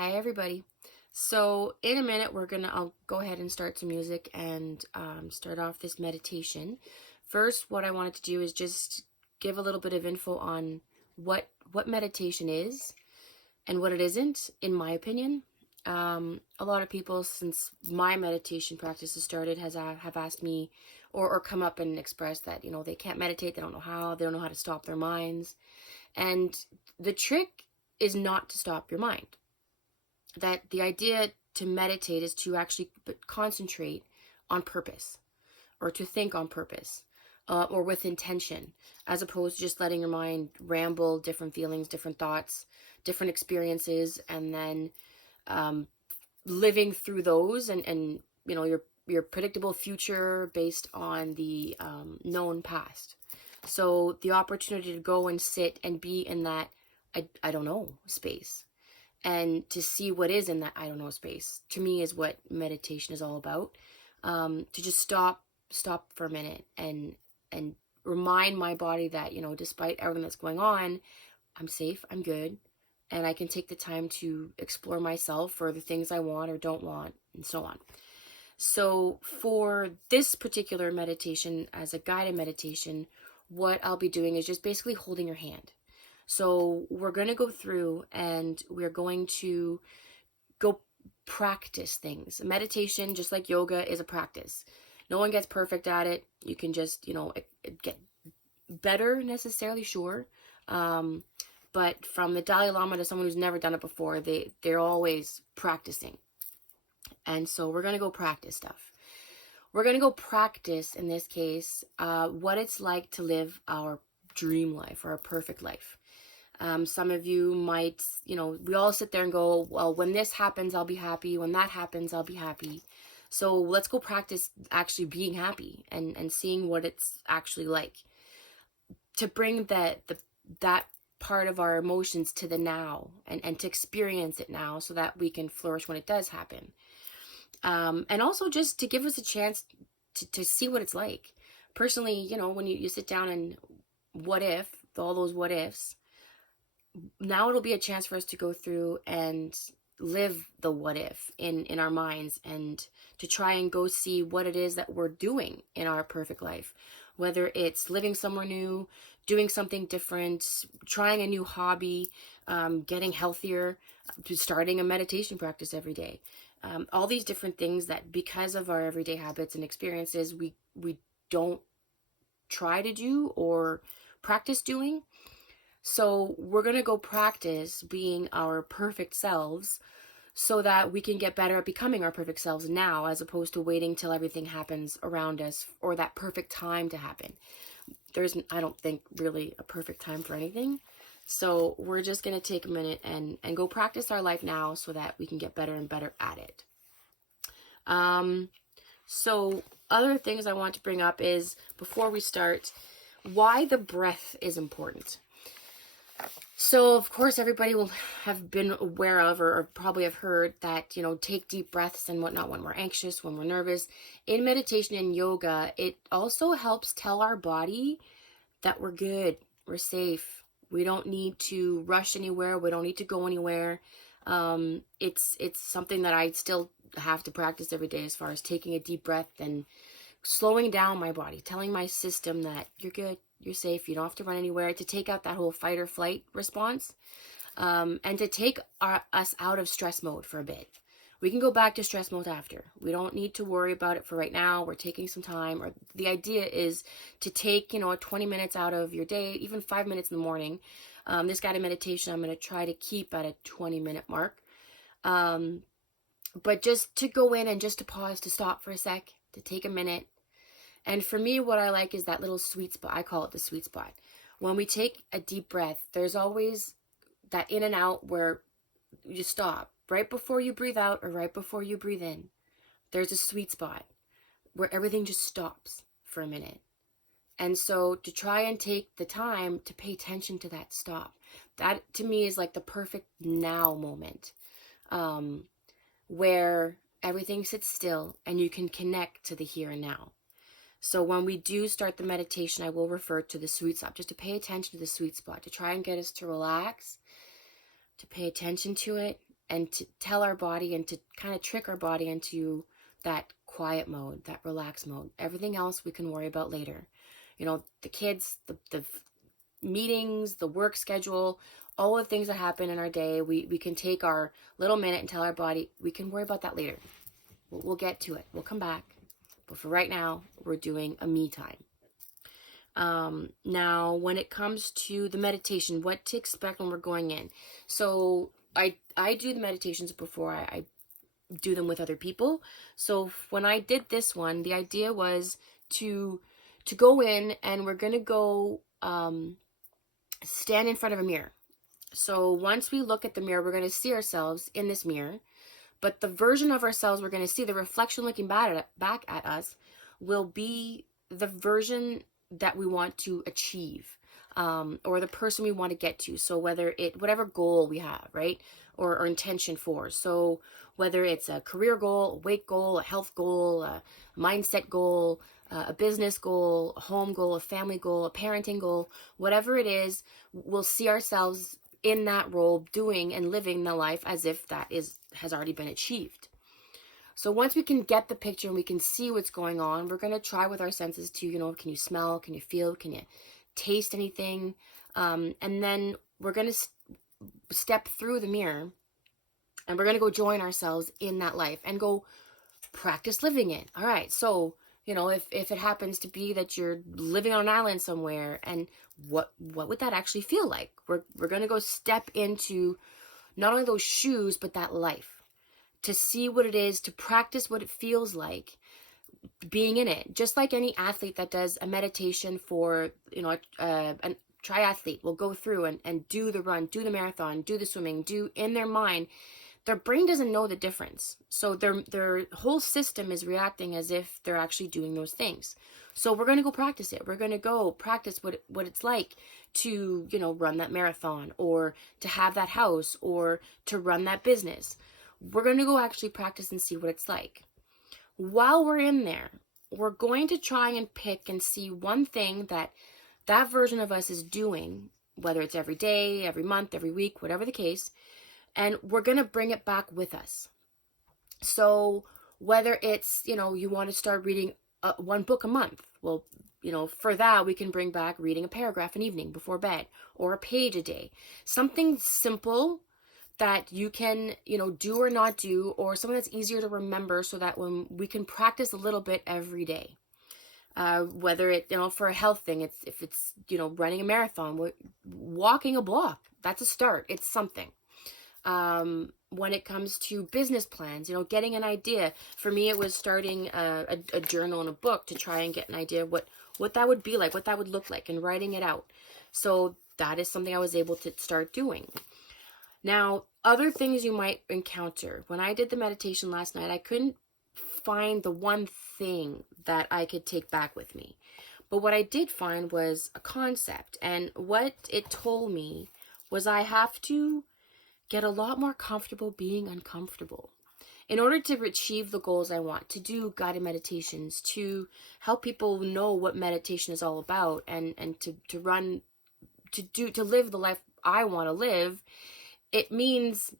Hi everybody. So in a minute I'll go ahead and start some music and start off this meditation. First, what I wanted to do is just give a little bit of info on what meditation is and what it isn't, in my opinion. A lot of people, since my meditation practice has started, have asked me or come up and expressed that they can't meditate, they don't know how, they don't know how to stop their minds, and the trick is not to stop your mind. That the idea to meditate is to actually concentrate on purpose, or to think on purpose, or with intention, as opposed to just letting your mind ramble different feelings, different thoughts, different experiences, and then um, living through those, and your predictable future based on the known past. So the opportunity to go and sit and be in that I don't know space, and to see what is in that I don't know space, to me, is what meditation is all about. To just stop for a minute and remind my body that despite everything that's going on, I'm safe, I'm good, and I can take the time to explore myself for the things I want or don't want, and so on. So for this particular meditation, as a guided meditation, what I'll be doing is just basically holding your hand. So we're going to go through and we're going to go practice things. Meditation, just like yoga, is a practice. No one gets perfect at it. You can just, get better necessarily, sure. But from the Dalai Lama to someone who's never done it before, they're always practicing. And so we're going to go practice stuff. We're going to go practice, in this case, what it's like to live our dream life or our perfect life. Some of you might, we all sit there and go, well, when this happens, I'll be happy. When that happens, I'll be happy. So let's go practice actually being happy and seeing what it's actually like, to bring that part of our emotions to the now, and to experience it now, so that we can flourish when it does happen. And also just to give us a chance to see what it's like. Personally, when you sit down and what if, all those what ifs, now it'll be a chance for us to go through and live the what if in our minds, and to try and go see what it is that we're doing in our perfect life, whether it's living somewhere new, doing something different, trying a new hobby, getting healthier, starting a meditation practice every day. All these different things that, because of our everyday habits and experiences, we don't try to do or practice doing. So we're going to go practice being our perfect selves, so that we can get better at becoming our perfect selves now, as opposed to waiting till everything happens around us, or that perfect time to happen. There's, I don't think, really a perfect time for anything. So we're just going to take a minute and go practice our life now, so that we can get better and better at it. So other things I want to bring up is, before we start, why the breath is important. So, of course, everybody will have been aware of, or probably have heard that, take deep breaths and whatnot when we're anxious, when we're nervous. In meditation and yoga, it also helps tell our body that we're good, we're safe. We don't need to rush anywhere. We don't need to go anywhere. It's something that I still have to practice every day, as far as taking a deep breath and slowing down my body, telling my system that you're good, you're safe, you don't have to run anywhere, to take out that whole fight or flight response, and to take us out of stress mode for a bit. We can go back to stress mode after. We don't need to worry about it for right now. We're taking some time, or the idea is to take, 20 minutes out of your day, even 5 minutes in the morning. This guided meditation, I'm going to try to keep at a 20-minute mark. But just to go in and just to pause, to stop for a sec, to take a minute. And for me, what I like is that little sweet spot. I call it the sweet spot. When we take a deep breath, there's always that in and out where you stop right before you breathe out, or right before you breathe in. There's a sweet spot where everything just stops for a minute. And so to try and take the time to pay attention to that stop, that to me is like the perfect now moment, where everything sits still and you can connect to the here and now. So when we do start the meditation, I will refer to the sweet spot, just to pay attention to the sweet spot, to try and get us to relax, to pay attention to it, and to tell our body and to kind of trick our body into that quiet mode, that relaxed mode. Everything else we can worry about later. You know, the kids, the meetings, the work schedule, all the things that happen in our day, we can take our little minute and tell our body, we can worry about that later. We'll get to it. We'll come back. But for right now, we're doing a me time. Now, when it comes to the meditation, what to expect when we're going in. So I do the meditations before I do them with other people. So when I did this one, the idea was to go in, and we're going to go stand in front of a mirror. So once we look at the mirror, we're going to see ourselves in this mirror. But the version of ourselves we're going to see, the reflection looking back at us, will be the version that we want to achieve, or the person we want to get to. So whatever goal we have, right? Or intention for. So whether it's a career goal, a weight goal, a health goal, a mindset goal, a business goal, a home goal, a family goal, a parenting goal, whatever it is, we'll see ourselves in that role doing and living the life as if that has already been achieved. So once we can get the picture and we can see what's going on, we're going to try with our senses to, can you smell, can you feel, can you taste anything? And then we're going to step through the mirror, and we're going to go join ourselves in that life and go practice living it. All right. So, if it happens to be that you're living on an island somewhere, and what would that actually feel like? We're going to go step into not only those shoes, but that life, to see what it is, to practice what it feels like being in it. Just like any athlete that does a meditation for, a triathlete will go through and do the run, do the marathon, do the swimming, do in their mind. Their brain doesn't know the difference. So their whole system is reacting as if they're actually doing those things. So we're going to go practice it. We're going to go practice what it's like to, run that marathon, or to have that house, or to run that business. We're going to go actually practice and see what it's like. While we're in there, we're going to try and pick and see one thing that version of us is doing, whether it's every day, every month, every week, whatever the case, and we're going to bring it back with us. So whether it's, you want to start reading one book a month, well, for that, we can bring back reading a paragraph an evening before bed, or a page a day. Something simple that you can, do or not do, or something that's easier to remember, so that when we can practice a little bit every day. Whether it, for a health thing, if it's, running a marathon, walking a block, that's a start. It's something. When it comes to business plans, getting an idea. For me, it was starting a journal and a book to try and get an idea of what that would be like, what that would look like, and writing it out. So that is something I was able to start doing. Now, other things you might encounter. When I did the meditation last night, I couldn't find the one thing that I could take back with me. But what I did find was a concept. And what it told me was I have to get a lot more comfortable being uncomfortable. In order to achieve the goals I want, to do guided meditations, to help people know what meditation is all about, and to live the life I want to live, it means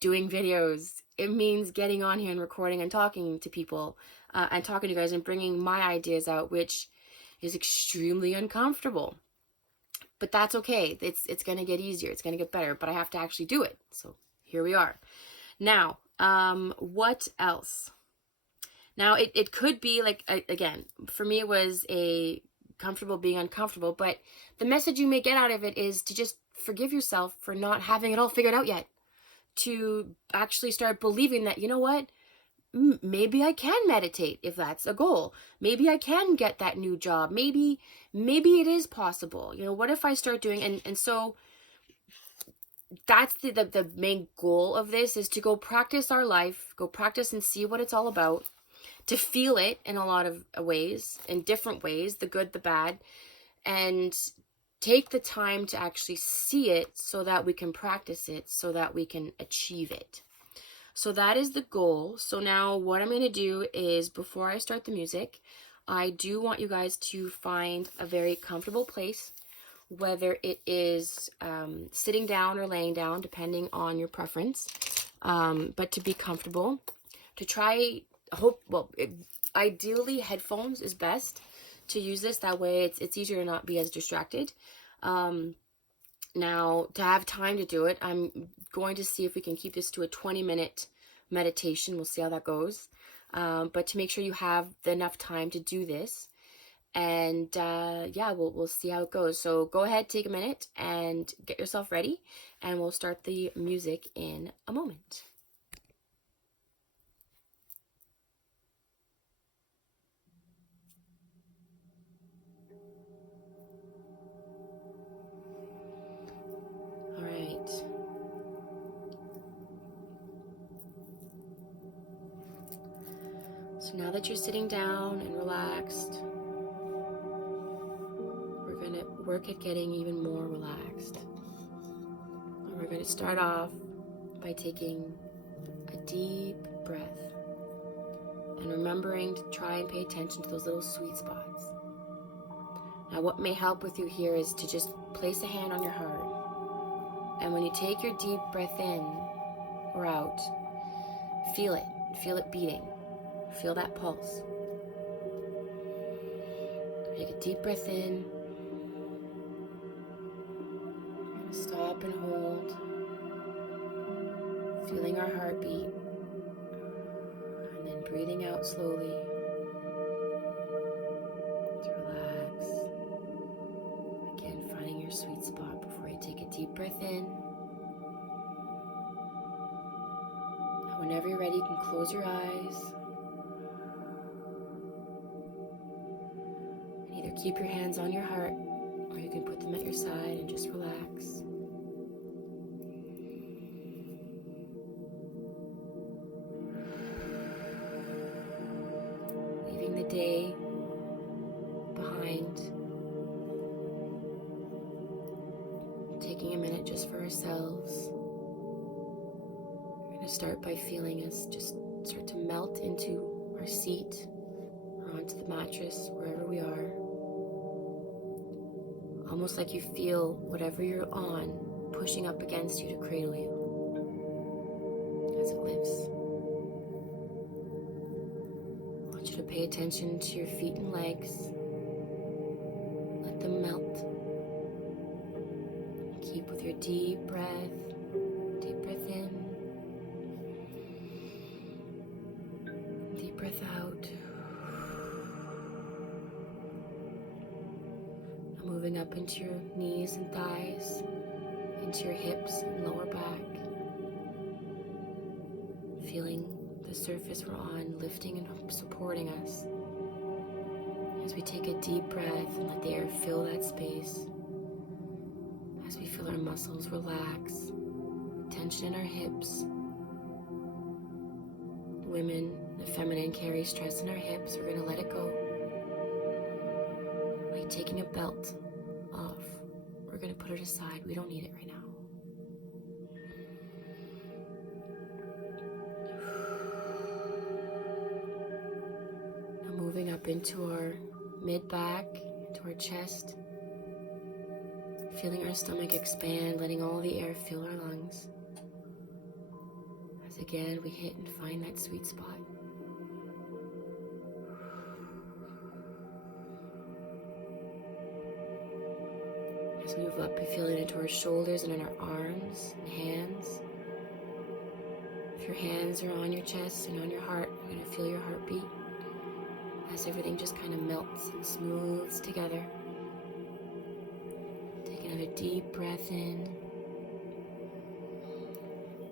doing videos. It means getting on here and recording and talking to people, and talking to you guys and bringing my ideas out, which is extremely uncomfortable. But that's okay. It's going to get easier. It's going to get better. But I have to actually do it. So here we are. Now, what else? Now, it could be like, again, for me, it was a comfortable being uncomfortable. But the message you may get out of it is to just forgive yourself for not having it all figured out yet. To actually start believing that, you know what? Maybe I can meditate if that's a goal. Maybe I can get that new job. Maybe it is possible. What if I start doing, and so that's the main goal of this, is to go practice our life, go practice and see what it's all about, to feel it in a lot of ways, in different ways, the good, the bad, and take the time to actually see it so that we can practice it, so that we can achieve it. So that is the goal. So now what I'm going to do is, before I start the music, I do want you guys to find a very comfortable place, whether it is sitting down or laying down, depending on your preference. but to be comfortable, to try, ideally headphones is best to use this. That way it's easier to not be as distracted. Now, to have time to do it, I'm going to see if we can keep this to a 20-minute meditation. We'll see how that goes. But to make sure you have enough time to do this. And yeah, we'll see how it goes. So go ahead, take a minute and get yourself ready. And we'll start the music in a moment. All right. So now that you're sitting down and relaxed, we're going to work at getting even more relaxed. And we're going to start off by taking a deep breath and remembering to try and pay attention to those little sweet spots. Now, what may help with you here is to just place a hand on your heart. And when you take your deep breath in or out, feel it beating. Feel that pulse. Take a deep breath in. Stop and hold. Feeling our heartbeat. And then breathing out slowly. To relax. Again, finding your sweet spot before you take a deep breath in. Now, whenever you're ready, you can close your eyes. Either keep your hands on your heart, or you can put them at your side and just relax. Leaving the day behind. Taking a minute just for ourselves. We're going to start by feeling us just start to melt into our seat or onto the mattress, wherever we are. Almost like you feel whatever you're on pushing up against you to cradle you as it lifts. I want you to pay attention to your feet and legs. Let them melt. Keep with your deep breath. Deep breath in. Deep breath out. Moving up into your knees and thighs, into your hips and lower back. Feeling the surface we're on lifting and supporting us. As we take a deep breath and let the air fill that space. As we feel our muscles relax, tension in our hips. Women, the feminine, carry stress in our hips. We're going to let it go. Like taking a belt off. We're going to put it aside. We don't need it right now. Now moving up into our mid-back, into our chest. Feeling our stomach expand, letting all the air fill our lungs. As again, we hit and find that sweet spot. As we move up, we feel it into our shoulders and in our arms and hands. If your hands are on your chest and on your heart, you're going to feel your heartbeat as everything just kind of melts and smooths together. Take another deep breath in.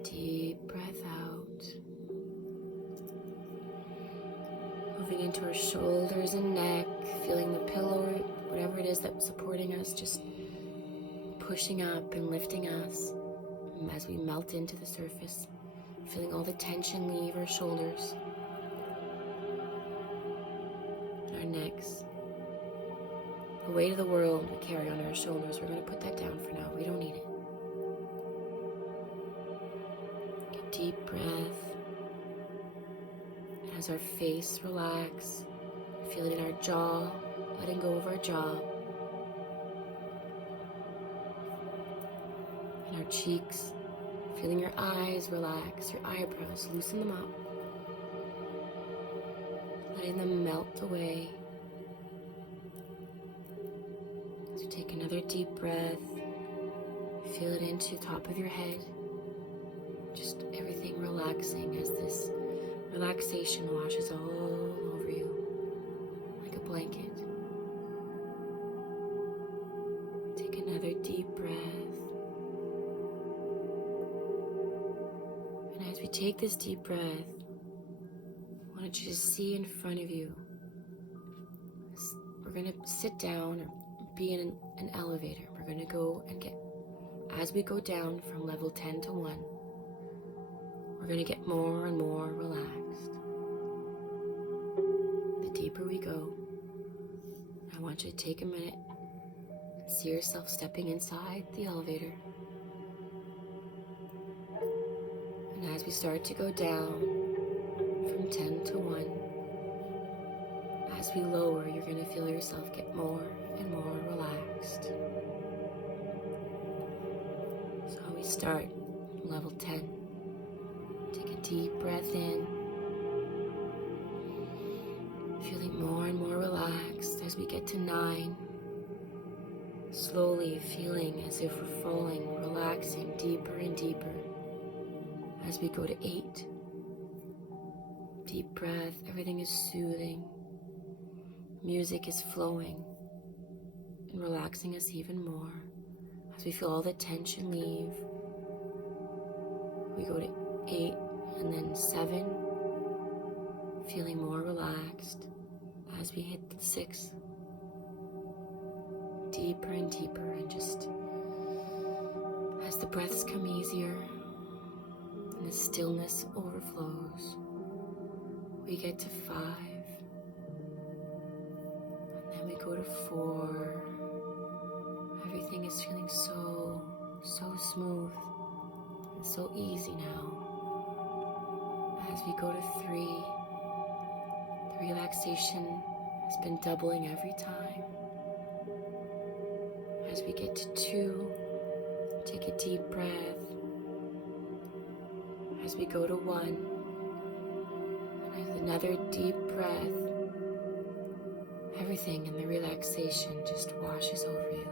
Deep breath out. Moving into our shoulders and neck, feeling the pillow, whatever it is that's supporting us, just pushing up and lifting us as we melt into the surface, feeling all the tension leave our shoulders and our necks. The weight of the world we carry on our shoulders, we're going to put that down for now. We don't need it. Take a deep breath. As our face relax, feel it in our jaw, letting go of our jaw. In our cheeks, Feeling your eyes relax, your eyebrows, loosen them up. Letting them melt away. As you take another deep breath, feel it into the top of your head. Just everything relaxing as this relaxation washes all over you like a blanket. Take another deep breath. And as we take this deep breath, I want you to see in front of you. We're going to sit down or be in an elevator. We're going to go and as we go down from level 10 to 1, we're going to get more and more relaxed. The deeper we go, I want you to take a minute and see yourself stepping inside the elevator. And as we start to go down from 10 to 1, as we lower, you're going to feel yourself get more and more relaxed. So we start level 10. Take a deep breath in, feeling more and more relaxed as we get to 9. Slowly feeling as if we're falling, relaxing deeper and deeper as we go to 8. Deep breath, everything is soothing. Music is flowing and relaxing us even more as we feel all the tension leave. We go to 8 and then 7, feeling more relaxed as we hit 6. Deeper and deeper, and just as the breaths come easier and the stillness overflows, we get to 5. And then we go to 4. Everything is feeling so smooth and so easy now. As we go to 3, the relaxation has been doubling every time. As we get to 2, take a deep breath. As we go to 1, and as another deep breath, everything in the relaxation just washes over you.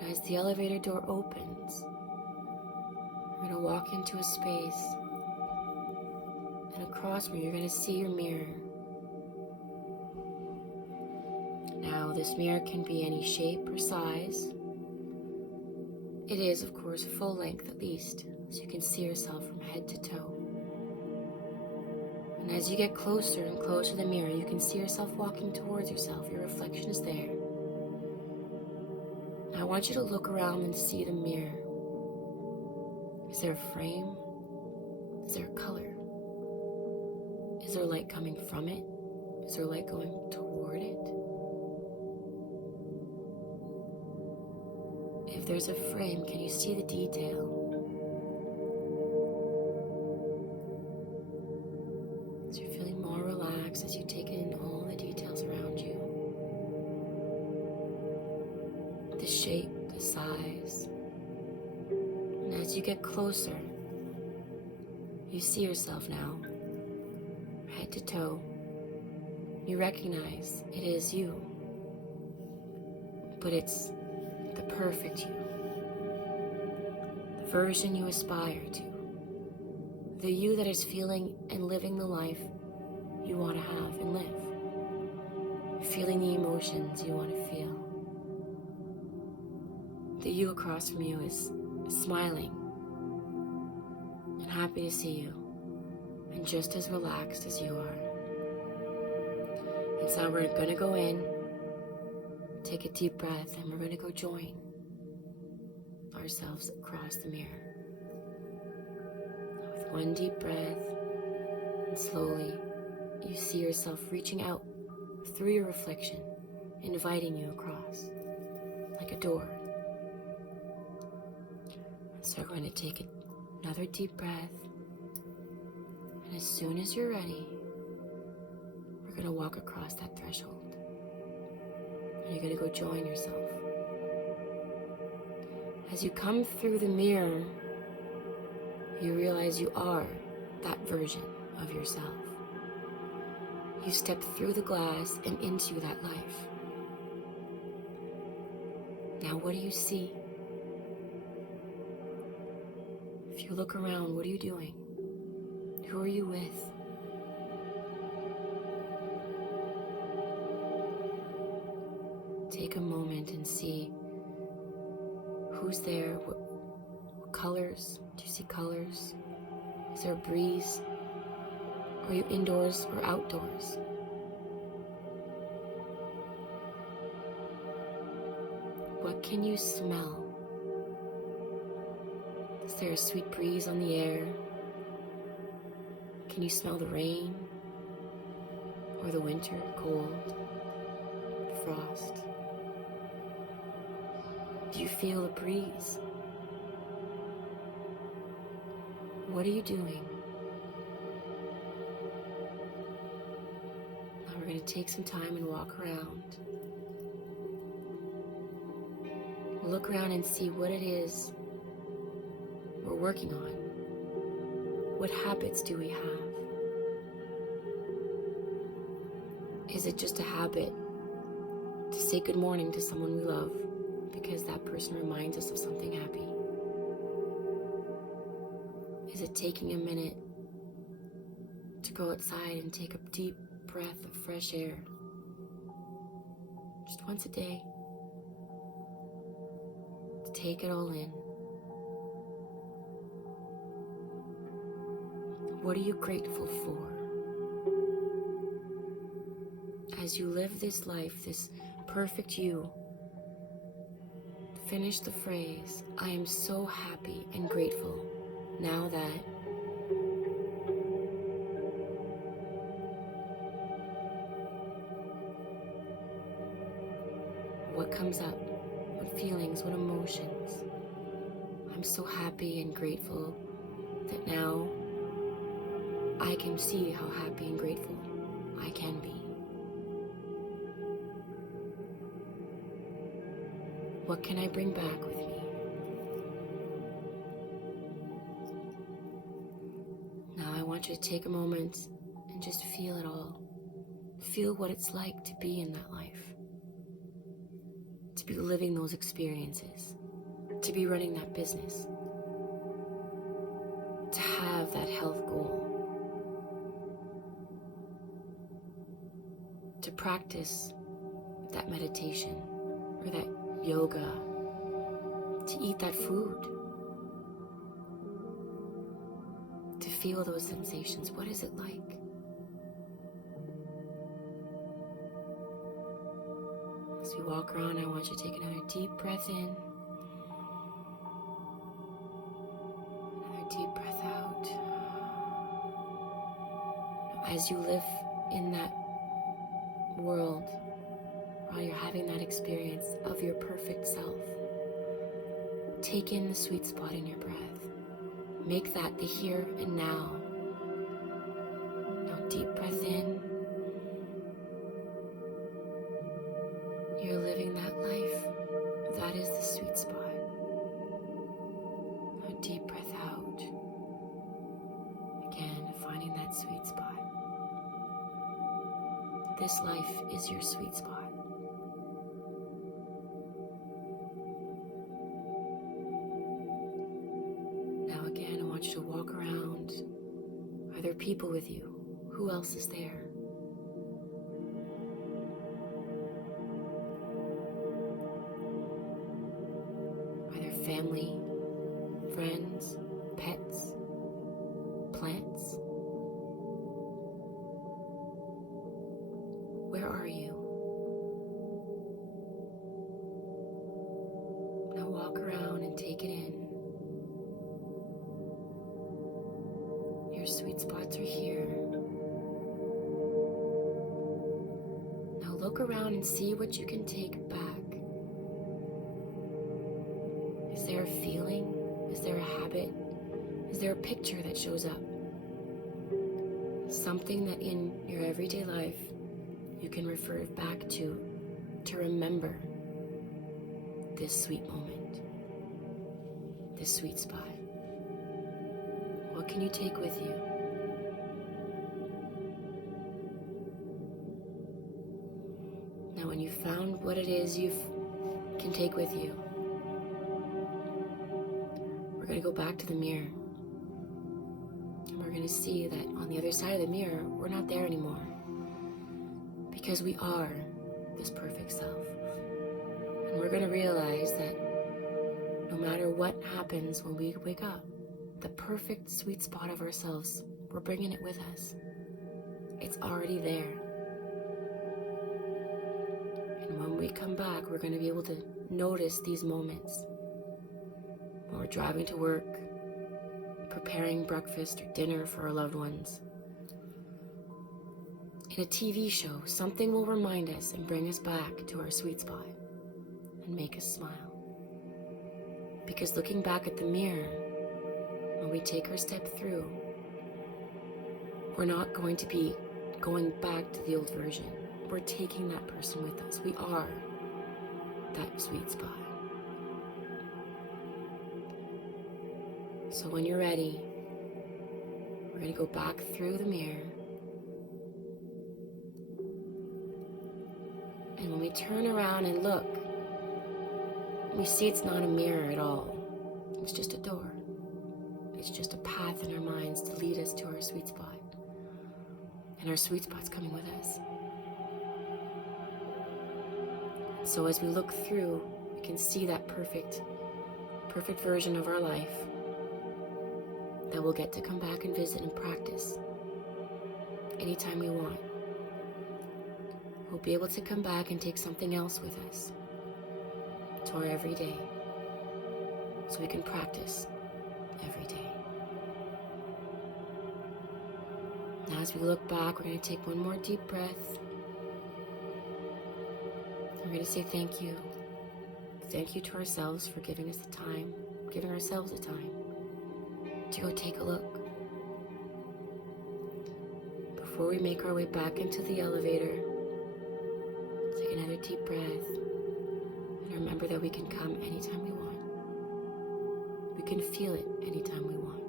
And as the elevator door opens, we're going to walk into a space, and across where you're going to see your mirror. Now, this mirror can be any shape or size. It is, of course, full length at least, so you can see yourself from head to toe. And as you get closer and closer to the mirror, you can see yourself walking towards yourself. Your reflection is there. Now, I want you to look around and see the mirror. Is there a frame? Is there a color? Is there light coming from it? Is there light going toward it? If there's a frame, can you see the detail? So you're feeling more relaxed as you take in all the details around you. The shape, the size. And as you get closer, you see yourself now, head to toe. You recognize it is you, but it's the perfect you, the version you aspire to, the you that is feeling and living the life you want to have and live, feeling the emotions you want to feel. The you across from you is smiling and happy to see you and just as relaxed as you are. And so we're going to go in, take a deep breath, and we're going to go join ourselves across the mirror. With one deep breath, and slowly you see yourself reaching out through your reflection, inviting you across, like a door. So we're going to take another deep breath, and as soon as you're ready, we're going to walk across that threshold. and you're going to go join yourself. As you come through the mirror, you realize you are that version of yourself. You step through the glass and into that life. Now, what do you see? If you look around, what are you doing? Who are you with? Take a moment and see who's there. What colors? Do you see colors? Is there a breeze? Are you indoors or outdoors? What can you smell? Is there a sweet breeze on the air? Can you smell the rain? Or the winter cold? Frost? Do you feel a breeze? What are you doing? Now we're going to take some time and walk around. Look around and see what it is we're working on. What habits do we have? Is it just a habit to say good morning to someone we love because that person reminds us of something happy? Is it taking a minute to go outside and take a deep breath of fresh air? Just once a day. To take it all in. What are you grateful for? As you live this life, this perfect you, finish the phrase, I am so happy and grateful now that. What comes up? What feelings? What emotions? I'm so happy and grateful that now I can see how happy and grateful I can be. What can I bring back with me? Now I want you to take a moment and just feel it all. Feel what it's like to be in that life. To be living those experiences. To be running that business. To have that health goal. To practice that meditation or that yoga, to eat that food, to feel those sensations. What is it like? As we walk around, I want you to take another deep breath in, another deep breath out. As you live in that world, while you're having that experience of your perfect self, take in the sweet spot in your breath. Make that the here and now. Now deep breath in. You're living that life. That is the sweet spot. Now deep breath out. Again, finding that sweet spot. This life is your sweet spot. To walk around. Are there people with you? Who else is there? Are there family, friends, pets, plants? Where are you? Now walk around and take it in. Your sweet spots are here. Now look around and see what you can take back. Is there a feeling? Is there a habit? Is there a picture that shows up? Something that in your everyday life you can refer back to to remember this sweet moment, this sweet spot? What can you take with you? Now, when you've found what it is you can take with you, we're going to go back to the mirror. And we're going to see that on the other side of the mirror, we're not there anymore. Because we are this perfect self. And we're going to realize that no matter what happens when we wake up, the perfect sweet spot of ourselves, we're bringing it with us. It's already there. And when we come back, we're going to be able to notice these moments. When we're driving to work, preparing breakfast or dinner for our loved ones. In a TV show, something will remind us and bring us back to our sweet spot and make us smile. Because looking back at the mirror, when we take our step through, we're not going to be going back to the old version. We're taking that person with us. We are that sweet spot. So when you're ready, we're going to go back through the mirror. And when we turn around and look, we see it's not a mirror at all. It's just a door. It's just a path in our minds to lead us to our sweet spot. And our sweet spot's coming with us. And so as we look through, we can see that perfect version of our life that we'll get to come back and visit and practice anytime we want. We'll be able to come back and take something else with us to our everyday, so we can practice every day. Now as we look back, we're going to take one more deep breath. We're going to say thank you. Thank you to ourselves for giving us the time, giving ourselves the time to go take a look. Before we make our way back into the elevator, take another deep breath and remember that we can come anytime we want. We can feel it anytime we want.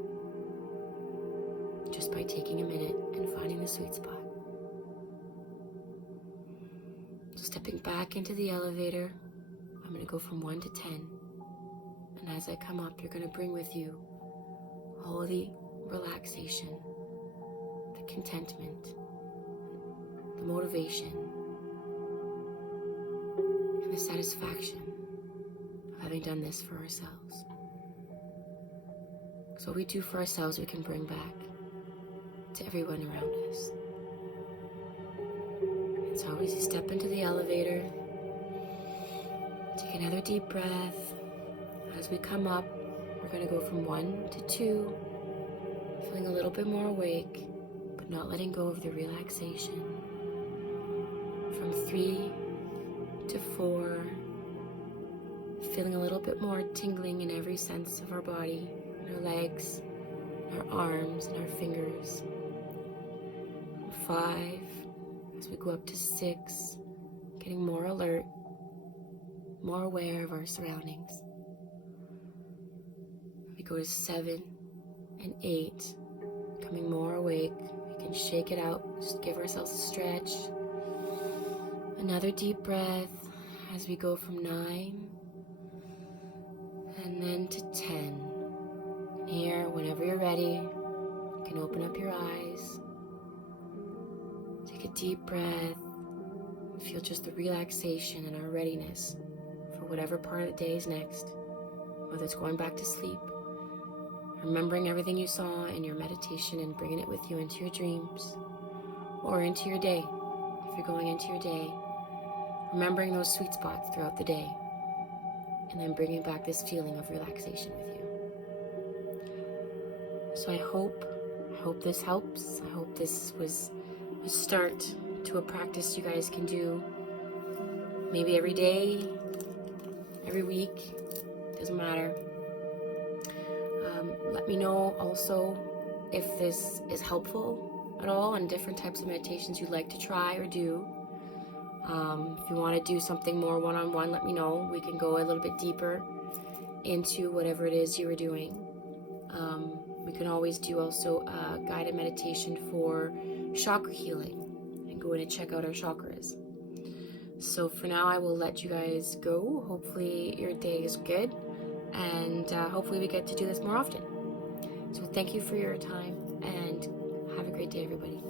Just by taking a minute and finding the sweet spot. So stepping back into the elevator, I'm going to go from 1 to 10. And as I come up, you're going to bring with you all the relaxation, the contentment, the motivation, and the satisfaction of having done this for ourselves. So what we do for ourselves, we can bring back to everyone around us. And so as you step into the elevator, take another deep breath. As we come up, we're going to go from 1 to 2, feeling a little bit more awake, but not letting go of the relaxation. From 3 to 4, feeling a little bit more tingling in every sense of our body, in our legs, in our arms, and our fingers. From 5, as we go up to 6, getting more alert, more aware of our surroundings. We go to 7 and 8, becoming more awake. We can shake it out, just give ourselves a stretch. Another deep breath as we go from 9 and then to 10. And here, whenever you're ready, you can open up your eyes. Take a deep breath and feel just the relaxation and our readiness for whatever part of the day is next, whether it's going back to sleep, remembering everything you saw in your meditation and bringing it with you into your dreams, or into your day. If you're going into your day, remembering those sweet spots throughout the day, and then bringing back this feeling of relaxation with you. So I hope this helps. I hope this was a start to a practice you guys can do maybe every day, every week, doesn't matter. Let me know also if this is helpful at all and different types of meditations you'd like to try or do. If you want to do something more one-on-one, let me know. We can go a little bit deeper into whatever it is you were doing. We can always do also a guided meditation for chakra healing and go in and check out our chakras. So for now, I will let you guys go. Hopefully your day is good, and hopefully we get to do this more often. So thank you for your time, and have a great day, everybody.